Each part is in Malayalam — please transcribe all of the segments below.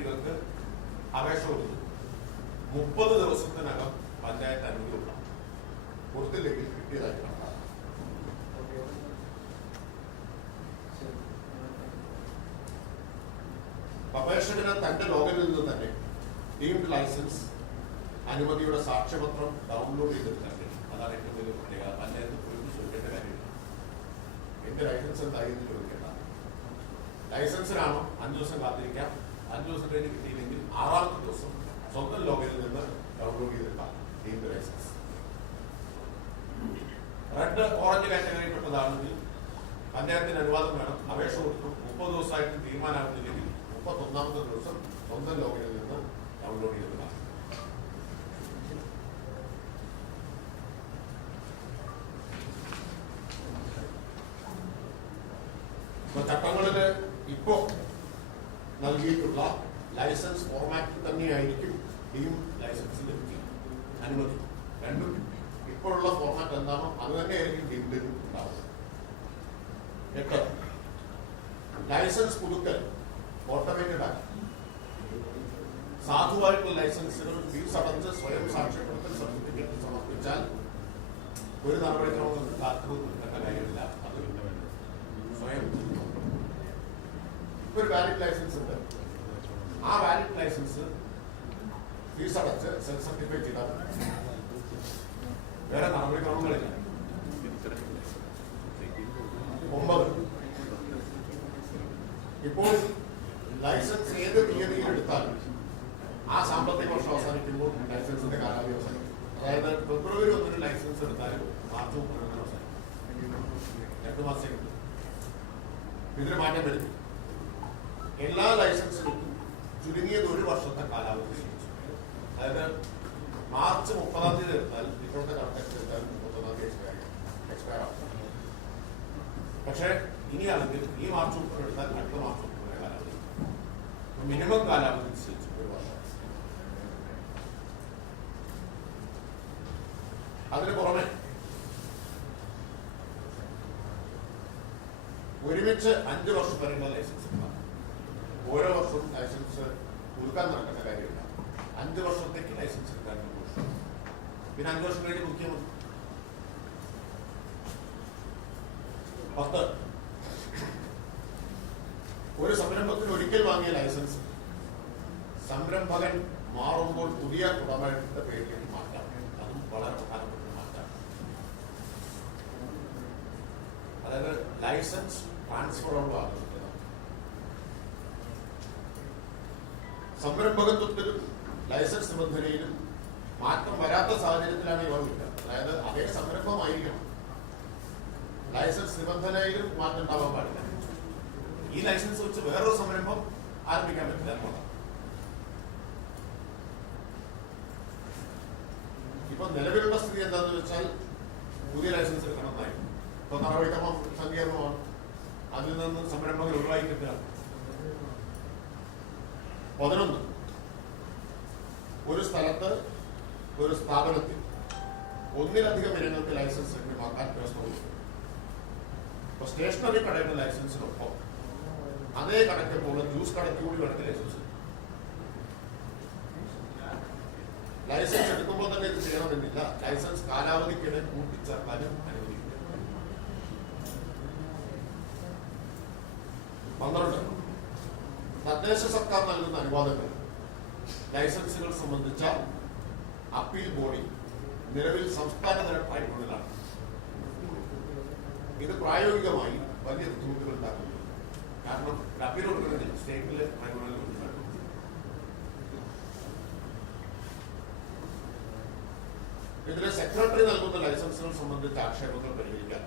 യൂണിറ്റുകൾക്ക് അപേക്ഷ കൊടുത്തു. മുപ്പത് ദിവസത്തിനകം പഞ്ചായത്ത് അനുമതി ഉണ്ടാവും കൊടുത്തില്ലെങ്കിൽ കിട്ടിയതായി കണക്കാക്കും അപേക്ഷകന് തന്റെ ലോഗനിൽ നിന്ന് തന്നെ ഡീംഡ് ലൈസൻസ് അനുമതിയുടെ സാക്ഷ്യപത്രം ഡൗൺലോഡ് ചെയ്തെടുക്കാൻ കഴിയും അതാണ് ഏറ്റവും വലിയ പ്രത്യേകത. പഞ്ചായത്ത് പോയിട്ട് ചോദിക്കേണ്ട കാര്യമില്ല. എന്റെ ലൈസൻസ് എന്തായി എന്ന് ചോദിക്കേണ്ട. ലൈസൻസിനാണോ അഞ്ചു ദിവസം കാത്തിരിക്കാം. അഞ്ചു ദിവസം കഴിഞ്ഞ് കിട്ടിയില്ലെങ്കിൽ ആറാമത്തെ ദിവസം സ്വന്തം ലോഗനിൽ നിന്ന് ഡൗൺലോഡ് ചെയ്തെടുക്കാം ഡീംഡ് ലൈസൻസ് റെഡ് ഓറഞ്ച് കാറ്റഗറിയിൽപ്പെട്ടതാണെങ്കിൽ പഞ്ചായത്തിന് അനുവാദം വേണം. അപേക്ഷ കൊടുത്തു മുപ്പത് ദിവസമായിട്ട് തീരുമാനമാകുന്നില്ലെങ്കിൽ മുപ്പത്തൊന്നാമത്തെ ദിവസം സ്വന്തം ലോഗിനിൽ നിന്ന് ഡൗൺലോഡ് ചെയ്തെടുക്കാം ഇപ്പൊ ചട്ടങ്ങളിൽ ഇപ്പോ നൽകിയിട്ടുള്ള ലൈസൻസ് ഫോർമാറ്റിൽ തന്നെയായിരിക്കും ഡീം ലൈസൻസ് ലഭിക്കുക അനുമതി രണ്ടും ഇപ്പോഴുള്ള ഫോർമാറ്റ് എന്താണോ അത് തന്നെയായിരിക്കും ഡീംഡിനും ഉണ്ടാവുക. എട്ട് ലൈസൻസ് പുതുക്കൽ ഓട്ടോമേറ്റഡ് ആണ്. സാധുവായിട്ടുള്ള ലൈസൻസുകൾ ഫീസ് അടച്ച് സ്വയം സാക്ഷ്യപ്പെടുത്തൽ സർട്ടിഫിക്കറ്റ് സമർപ്പിച്ചാൽ ഒരു നടപടിക്രമം കാത്തു നിൽക്കേണ്ട കാര്യമില്ല. അത് സ്വയം. ഒരു വാലിഡ് ലൈസൻസ് ഉണ്ട്. ആ വാലിഡ് ലൈസൻസ് ഫീസ് അടച്ച് സെൽഫ് സർട്ടിഫൈ ചെയ്താൽ. വേറെ നടപടിക്രമങ്ങളില്ല. ഒമ്പത്. ഇപ്പോൾ ലൈസൻസ് ഏത് തീയതിയിൽ എടുത്താലും ആ സാമ്പത്തിക വർഷം അവസാനിക്കുമ്പോൾ ലൈസൻസിന്റെ കാലാവധി അവസാനിക്കും. അതായത് ഫെബ്രുവരി ഒന്നിന് ലൈസൻസ് എടുത്താലും മാർച്ച് മുപ്പതിന് അവസാനിക്കും. രണ്ടു മാസം ഇതിന് മാറ്റം വരുത്തി എല്ലാ ലൈസൻസിനും ചുരുങ്ങിയത് ഒരു വർഷത്തെ കാലാവധി. അതായത് മാർച്ച് മുപ്പതാം തീയതി എടുത്താൽ ഇപ്പോഴത്തെ എടുത്താൽ മുപ്പത്തൊന്നാം തീയതി എക്സ്പയർ ആവും പക്ഷേ ഇനിയാണെങ്കിൽ ഈ മാർച്ച് മുപ്പത് എടുത്താൽ അടുത്ത മാർച്ച് മുപ്പത് കാലാവധി. മിനിമം കാലാവധി അനുസരിച്ച് അതിന് പുറമെ ഒരുമിച്ച് അഞ്ച് വർഷം വരെയുള്ള ലൈസൻസ് ഓരോ വർഷവും ലൈസൻസ് പുതുക്കാൻ നടക്കുന്ന കാര്യമില്ല. അഞ്ച് വർഷത്തേക്ക് ലൈസൻസ് എടുക്കാൻ. പിന്നെ അഞ്ച് വർഷം കഴിഞ്ഞ് പുതുക്കിയാൽ പത്ത്. ഒരു സംരംഭത്തിന് ഒരിക്കൽ വാങ്ങിയ ലൈസൻസ്. സംരംഭകൻ മാറുമ്പോൾ പുതിയ ഉടമയുടെ പേരിലേക്ക് മാറ്റാം. അതും വളരെ പ്രധാനപ്പെട്ട മാറ്റാം. അതായത് ലൈസൻസ് ട്രാൻസ്ഫറുള്ള ആലോചിക്കുന്നത് സംരംഭകത്വത്തിലും ലൈസൻസ് നിബന്ധനയിലും മാറ്റം വരാത്ത സാഹചര്യത്തിലാണ് ഇവ അതായത് അതേ സംരംഭമായിരിക്കണം. ലൈസൻസ് നിബന്ധനയിലും മാറ്റം ഉണ്ടാവാൻ പാടില്ല. ഈ ലൈസൻസ് വെച്ച് വേറൊരു സംരംഭം ആരംഭിക്കാൻ പറ്റില്ല എന്നുള്ളതാണ് ഇപ്പൊ നിലവിലുള്ള സ്ഥിതി എന്താണെന്ന് വെച്ചാൽ പുതിയ ലൈസൻസ് എടുക്കണമെന്നായി. ഇപ്പൊ നടപടിക്രമം സങ്കീർണമാണ്. അതിൽ നിന്ന് സംരംഭങ്ങൾ ഒഴിവായി കിട്ടുക പതിനൊന്ന്. ഒരു സ്ഥലത്ത് ഒരു സ്ഥാപനത്തിൽ ഒന്നിലധികം ഇനങ്ങൾക്ക് ലൈസൻസ് ലഭ്യമാക്കാൻ വ്യവസ്ഥ കൊടുക്കും ഇപ്പൊ സ്റ്റേഷനറി കടയുടെ ലൈസൻസിനൊപ്പം അതേ കടയ്ക്ക് പോകുന്ന ജ്യൂസ് കടയ്ക്ക് കൂടി വേണമെങ്കിൽ ലൈസൻസ്. ലൈസൻസ് എടുക്കുമ്പോൾ തന്നെ ഇത് ചെയ്യണമെന്നില്ല. ലൈസൻസ് കാലാവധിക്കിടെ കൂട്ടിച്ചേർക്കാനും അനുവദിക്കും പന്ത്രണ്ട്. തദ്ദേശ സർക്കാർ നൽകുന്ന അനുവാദങ്ങൾ. ലൈസൻസുകൾ സംബന്ധിച്ച അപ്പീൽ ബോഡി നിലവിൽ സംസ്ഥാന തല ട്രൈബ്യൂണലാണ്. ഇത് പ്രായോഗികമായി വലിയ ബുദ്ധിമുട്ടുകൾ ഉണ്ടാക്കുന്നു. കാരണം ഒരു അപ്പീൽ കൊടുക്കുന്നതിന് സ്റ്റേറ്റിലെ ട്രൈബ്യൂണലിൽ സെക്രട്ടറി നൽകുന്ന ലൈസൻസുകൾ സംബന്ധിച്ച ആക്ഷേപങ്ങൾ പരിഹരിക്കാൻ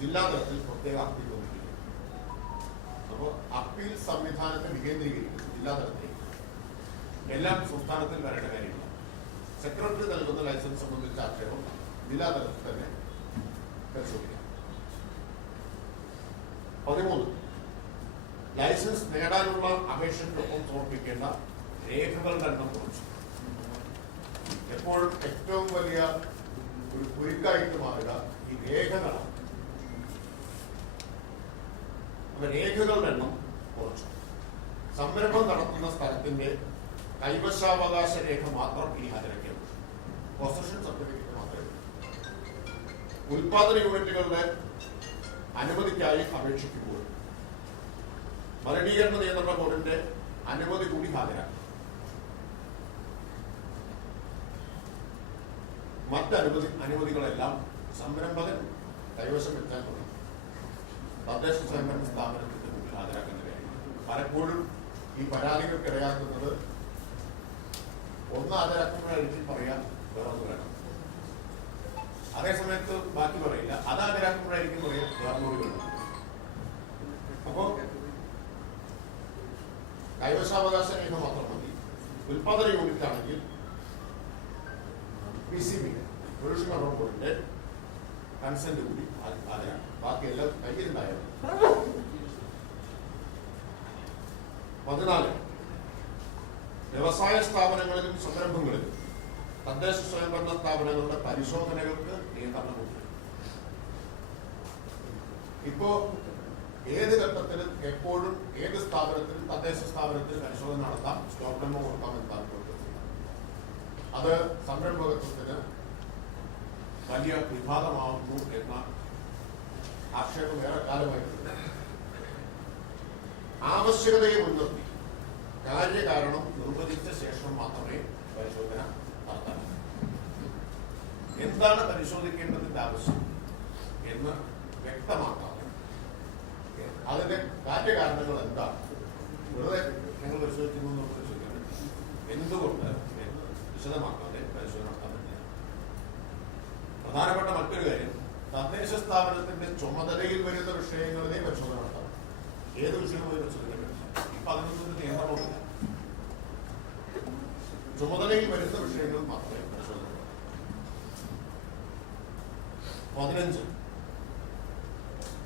ജില്ലാ തലത്തിൽ പ്രത്യേക അപ്പീൽ വന്നിരിക്കുന്നു. അപ്പോൾ അപ്പീൽ സംവിധാനത്തെ വികേന്ദ്രീകരിക്കും ജില്ലാ തലത്തിൽ. എല്ലാം സംസ്ഥാനത്തിൽ വരേണ്ട കാര്യമില്ല. സെക്രട്ടറി നൽകുന്ന ലൈസൻസ് സംബന്ധിച്ച ആക്ഷേപം ജില്ലാ തലത്തിൽ തന്നെ പരിശോധിക്കാം. പതിമൂന്ന്. ലൈസൻസ് നേടാനുള്ള അപേക്ഷയ്ക്കൊപ്പം സമർപ്പിക്കേണ്ട രേഖകളുടെ എണ്ണം കുറച്ചു എപ്പോഴും ഏറ്റവും വലിയ ഒരു കുരുക്കായിട്ട് മാറുക? ഈ രേഖകളാണ്. അപ്പൊ രേഖകളുടെ എണ്ണം കുറച്ചു. സംരംഭം നടത്തുന്ന സ്ഥലത്തിന്റെ കൈവശാവകാശ രേഖ മാത്രം ഇനി ഹാജരാക്കിയത് പൊസഷൻ സർട്ടിഫിക്കറ്റ് മാത്രമേ. ഉൽപാദന യൂണിറ്റുകളുടെ അനുമതിക്കായി അപേക്ഷിക്കുമ്പോൾ മലിനീകരണ നിയന്ത്രണ ബോർഡിന്റെ അനുമതി കൂടി ഹാജരാക്കും. മറ്റനുമതി അനുമതികളെല്ലാം സംരംഭകൻ കൈവശം വെച്ചാൽ തുടങ്ങി തദ്ദേശ സ്വയംഭരണ സ്ഥാപനത്തിന്റെ മുമ്പിൽ ഹാജരാക്കുന്ന പലപ്പോഴും ഈ പരാതികൾക്ക് ഇടയാക്കുന്നത് ഒന്ന് ഹാജരാക്കുമ്പോഴായിരിക്കും പറയാൻ വേറൊന്ന് വേണം. അതേ സമയത്ത് ബാക്കി പറയില്ല. അതാ നിരാക്കുമ്പോഴായിരിക്കും വേറൊന്നുകൂടി വേണം അപ്പോ കൈവശാവകാശ രേഖ മാത്രം മതി. ഉൽപാദന യൂണിറ്റ് ആണെങ്കിൽ പി സി ബി പുരുഷ കൺട്രോൾ ബോർഡിന്റെ കൺസെന്റ് കൂടി ഹാജരാക്കും ബാക്കിയെല്ലാം കയ്യിലുണ്ടായാലും പതിനാല് വ്യവസായ സ്ഥാപനങ്ങളിലും സംരംഭങ്ങളിലും തദ്ദേശ സ്വയംഭരണ സ്ഥാപനങ്ങളുടെ പരിശോധനകൾക്ക് നിയന്ത്രണം കൊടുക്കും ഇപ്പോ ഏത് ഘട്ടത്തിലും എപ്പോഴും ഏത് സ്ഥാപനത്തിലും തദ്ദേശ സ്ഥാപനത്തിലും പരിശോധന നടത്താം സ്റ്റോക്ക് ഡെമോ കൊടുക്കാം എന്നാണ് അത് സംരംഭകത്വത്തിന് വലിയ വിഭാഗമാകുന്നു എന്ന ആക്ഷേപം ഏറെ കാലമായിട്ടുണ്ട് ആവശ്യകതയെ മുൻനിർത്തി. കാര്യകാരണം നിർവചിച്ച ശേഷം മാത്രമേ പരിശോധന നടത്താൻ എന്താണ് പരിശോധിക്കേണ്ടതിന്റെ ആവശ്യം എന്ന് വ്യക്തമാക്കാതെ അതിന്റെ കാര്യകാരണങ്ങൾ എന്താണ്? വെറുതെ ഞങ്ങൾ പരിശോധിക്കുന്നു ചോദിക്കാൻ എന്തുകൊണ്ട് വിശദമാക്കാതെ പരിശോധന നടത്താൻ പറ്റില്ല പ്രധാനപ്പെട്ട മറ്റൊരു കാര്യം തദ്ദേശ സ്ഥാപനത്തിന്റെ ചുമതലയിൽ വരുന്ന വിഷയങ്ങളിലെ പരിശോധന നടത്താം. ഏത് വിഷയങ്ങളും പരിശോധിക്കാൻ ഇപ്പൊ അതിനൊന്നും ചുമതലയിൽ വരുന്ന വിഷയങ്ങൾ മാത്രമേ പരിശോധന നടത്താവൂ. പതിനഞ്ച്.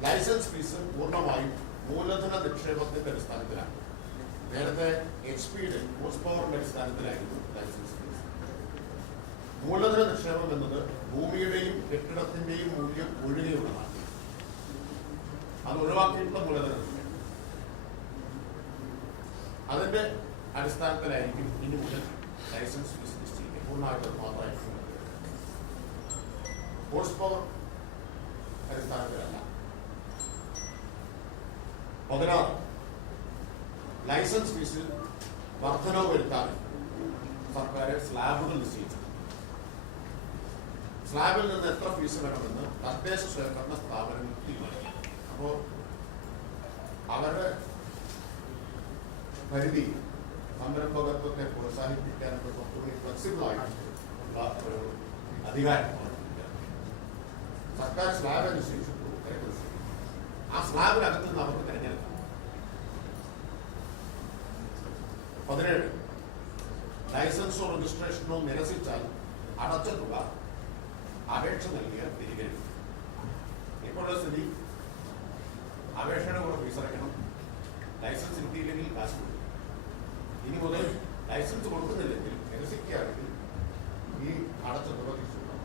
ലൈസൻസ് ഫീസ് പൂർണമായും മൂലധന നിക്ഷേപത്തിന്റെ അടിസ്ഥാനത്തിലാണ്. നേരത്തെ എച്ച് പിയുടെ ഹോഴ്സ് പവറിന്റെ അടിസ്ഥാനത്തിലായിരുന്നു ലൈസൻസ് ഫീസ് മൂലധന നിക്ഷേപം എന്നത് ഭൂമിയുടെയും കെട്ടിടത്തിന്റെയും മൂല്യം ഒഴികെയുള്ളതാണ്. അത് ഒഴിവാക്കിയിട്ടുള്ള മൂലധന നിക്ഷേപം അതിന്റെ അടിസ്ഥാനത്തിലായിരിക്കും ഇനി മുതൽ ലൈസൻസ് ഫീസ് നിശ്ചയിക്കുക പൂർണമായിട്ട് മാത്രമായിരിക്കും ഹോഴ്സ് പവർ അടിസ്ഥാനത്തിലല്ല. പതിനാറ്. ലൈസൻസ് ഫീസിൽ വർധനവ് വരുത്താൻ സർക്കാർ സ്ലാബുകൾ നിശ്ചയിച്ചു സ്ലാബിൽ നിന്ന് എത്ര ഫീസ് വേണമെന്ന് തദ്ദേശ സ്വയംഭരണ സ്ഥാപനങ്ങൾ തീരുമാനിക്കും. അപ്പോ അവരുടെ പരിധി സംരംഭകത്വത്തെ പ്രോത്സാഹിപ്പിക്കാനുള്ള കുറച്ചുകൂടി ഫ്ലെക്സിബിൾ ആയിട്ടുള്ള ഒരു അധികാരമാണ് സർക്കാർ സ്ലാബ് നിശ്ചയിച്ചു ആ സ്ലാബിനകത്ത് അവർക്ക് തിരഞ്ഞെടുക്കാം. പതിനേഴ്. ലൈസൻസോ രജിസ്ട്രേഷനോ നിരസിച്ചാൽ അടച്ച തുക അപേക്ഷ നൽകിയാൽ തിരികെ. ഇപ്പോഴുള്ള സ്ഥിതി. അപേക്ഷയുടെ കൂടെ ഫീസ് അടയ്ക്കണം. ലൈസൻസ് കിട്ടിയില്ലെങ്കിൽ കാശ് കൊടുക്കും. ഇനി മുതൽ ലൈസൻസ് കൊടുക്കുന്നില്ലെങ്കിൽ നിരസിക്കുകയാണെങ്കിൽ ഈ അടച്ച തുക തിരിച്ചു കൊടുക്കണം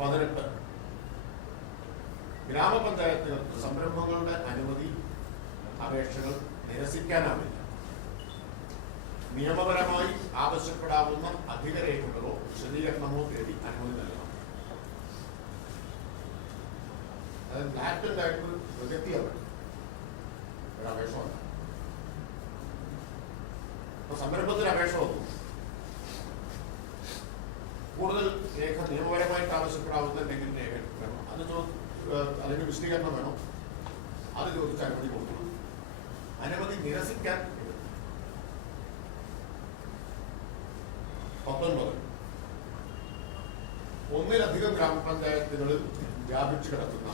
പതിനെട്ട്. ഗ്രാമപഞ്ചായത്തുകൾക്ക് സംരംഭങ്ങളുടെ അനുമതി അപേക്ഷകൾ നിരസിക്കാനാവില്ല. നിയമപരമായി ആവശ്യപ്പെടാവുന്ന അധിക രേഖകളോ വിശദീകരണമോ തേടി അനുമതി നൽകണം. അപേക്ഷ സംരംഭത്തിന് അപേക്ഷ വന്നു. കൂടുതൽ രേഖ നിയമപരമായിട്ട് ആവശ്യപ്പെടാവുന്ന എന്തെങ്കിലും രേഖ വേണം? അത് അതിന്റെ വിശദീകരണം വേണം? അത് ചോദിച്ച് അനുമതി കൊടുക്കണം. അനുമതി നിരസിക്കാൻ പത്തൊൻപത്. ഒന്നിലധികം ഗ്രാമപഞ്ചായത്തുകളിൽ വ്യാപിച്ചു കിടക്കുന്ന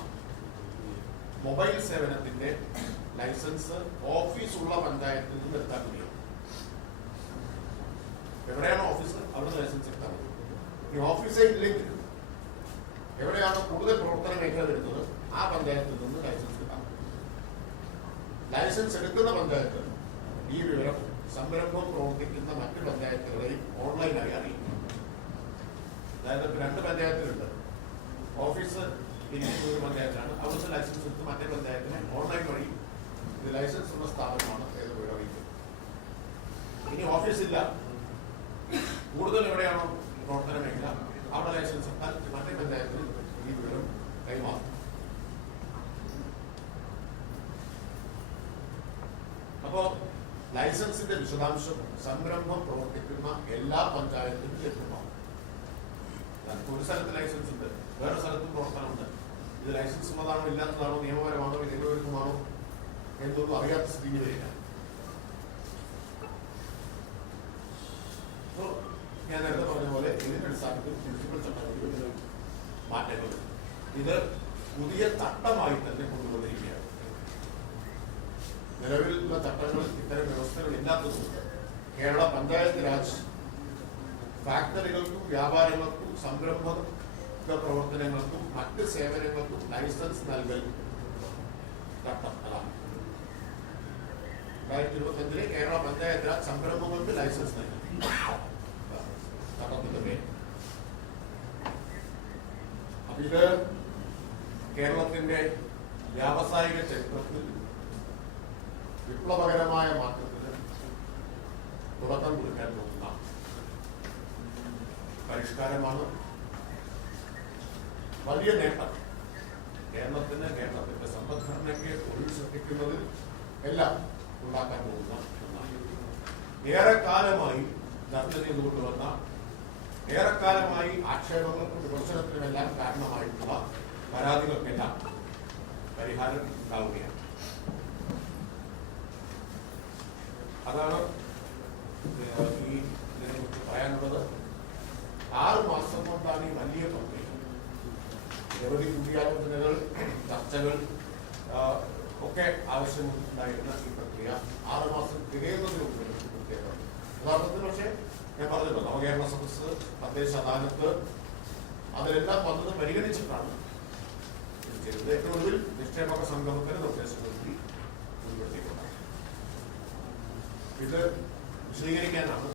മൊബൈൽ സേവനത്തിന്റെ ലൈസൻസ് ഓഫീസ് ഉള്ള പഞ്ചായത്തിൽ നിന്ന് എടുത്താൽ എവിടെയാണോ ഓഫീസ്? അവിടെ ലൈസൻസ് എടുത്താൽ മതി ഈ ഓഫീസേ ഇല്ലെങ്കിൽ എവിടെയാണോ കൂടുതൽ പ്രവർത്തന മേഖല വരുന്നത് ആ പഞ്ചായത്തിൽ നിന്ന് ലൈസൻസ് കിട്ടാം ലൈസൻസ് എടുക്കുന്ന പഞ്ചായത്ത് ഈ വിവരം സംരംഭം പ്രവർത്തിക്കുന്ന മറ്റ് പഞ്ചായത്തുകളെയും ഓൺലൈനായി അറിയിക്കും. അതായത് രണ്ട് പഞ്ചായത്തിലുണ്ട് ഓഫീസ് ഇരിക്കുന്ന ഒരു പഞ്ചായത്താണ്. അവിടുത്തെ ലൈസൻസ് എടുത്ത് മറ്റേ പഞ്ചായത്തിനെ ഓൺലൈൻ വഴി ഇത് ലൈസൻസ് ഉള്ള സ്ഥാപനമാണ് ഏത് വീട് അറിയിക്കുന്നത് ഇനി ഓഫീസില്ല കൂടുതൽ എവിടെയാണോ പ്രവർത്തന മേഖല അവിടെ ലൈസൻസ് മറ്റേ പഞ്ചായത്തിൽ ഈ വിവരം കൈമാറും. അപ്പോ ലൈസൻസിന്റെ വിശദാംശം സംരംഭം പ്രവർത്തിക്കുന്ന എല്ലാ പഞ്ചായത്തിലും ലഭ്യമാണ്. ഒരു സ്ഥലത്ത് ലൈസൻസ് ഉണ്ട് വേറെ സ്ഥലത്തും പ്രവർത്തനമുണ്ട്. ഇത് ലൈസൻസ് ഉള്ളതാണോ ഇല്ലാത്തതാണോ നിയമപരമാണോ നിയമവിരുദ്ധമാണോ എന്നൊന്നും അറിയാത്ത സ്ഥിതി വരില്ല അപ്പോ ഞാൻ നേരത്തെ പറഞ്ഞ പോലെ ചട്ടങ്ങളിൽ മാറ്റങ്ങൾ ഇത് പുതിയ തട്ടമായി തന്നെ കൊണ്ടുവന്നിരിക്കുകയാണ്. നിലവിലുള്ള തട്ടങ്ങളിൽ ഇത്തരം വ്യവസ്ഥകൾ ഇല്ലാത്തതുകൊണ്ട് കേരള പഞ്ചായത്ത് രാജ് ഫാക്ടറികൾക്കും വ്യാപാരങ്ങൾക്കും സംരംഭക പ്രവർത്തനങ്ങൾക്കും മറ്റ് സേവനങ്ങൾക്കും ലൈസൻസ് നൽകൽ ചട്ടം അതാണ്. രണ്ടായിരത്തി ഇരുപത്തഞ്ചിലെ കേരള പഞ്ചായത്ത് രാജ് സംരംഭങ്ങൾക്ക് ലൈസൻസ് നൽകി. ചട്ടത്തിന്റെ പേര്. ഇത് കേരളത്തിന്റെ വ്യാവസായിക ചരിത്രത്തിൽ വിപ്ലവകരമായ മാറ്റത്തിന് തുടക്കം കുറിക്കാൻ പോകുന്ന പരിഷ്കാരമാണ്. വലിയ നേട്ടം കേരളത്തിന് കേരളത്തിന്റെ സമ്പദ്ഘടനയ്ക്ക് തൊഴിൽ ശ്രദ്ധിക്കുന്നതിൽ എല്ലാം ഉണ്ടാക്കാൻ പോകുന്ന ഏറെക്കാലമായി ചർച്ച ചെയ്തുകൊണ്ടുവന്ന ഏറെക്കാലമായി ആക്ഷേപങ്ങൾക്കും വിമർശനത്തിനുമെല്ലാം കാരണമായിട്ടുള്ള പരാതികൾക്കെല്ലാം പരിഹാരം ഉണ്ടാവുകയാണ്. അതാണ് ഈ ഇതിനെക്കുറിച്ച് പറയാനുള്ളത്. ആറ് മാസം കൊണ്ടാണ് ഈ വലിയ പ്രക്രിയ നിരവധി കൂടിയാലോചനകൾ ചർച്ചകൾ ഒക്കെ ആവശ്യമുണ്ടായിരുന്ന ഈ പ്രക്രിയ ആറ് മാസം തികയുന്നതിന് പൂർത്തിയാക്കണം. യഥാർത്ഥത്തിൽ പക്ഷേ ഞാൻ പറഞ്ഞല്ലോ നവകേരള സദസ് തദ്ദേശ അദാലത്ത് അതിലെല്ലാം വന്നത് പരിഗണിച്ചിട്ടാണ്. ഏറ്റവും ഒടുവിൽ നിക്ഷേപക സംഗമത്തിന് നിർദ്ദേശം നൽകി മുൻപടുത്തിക്കൊണ്ടാണ് ഇത് വിശദീകരിക്കാനാണ്.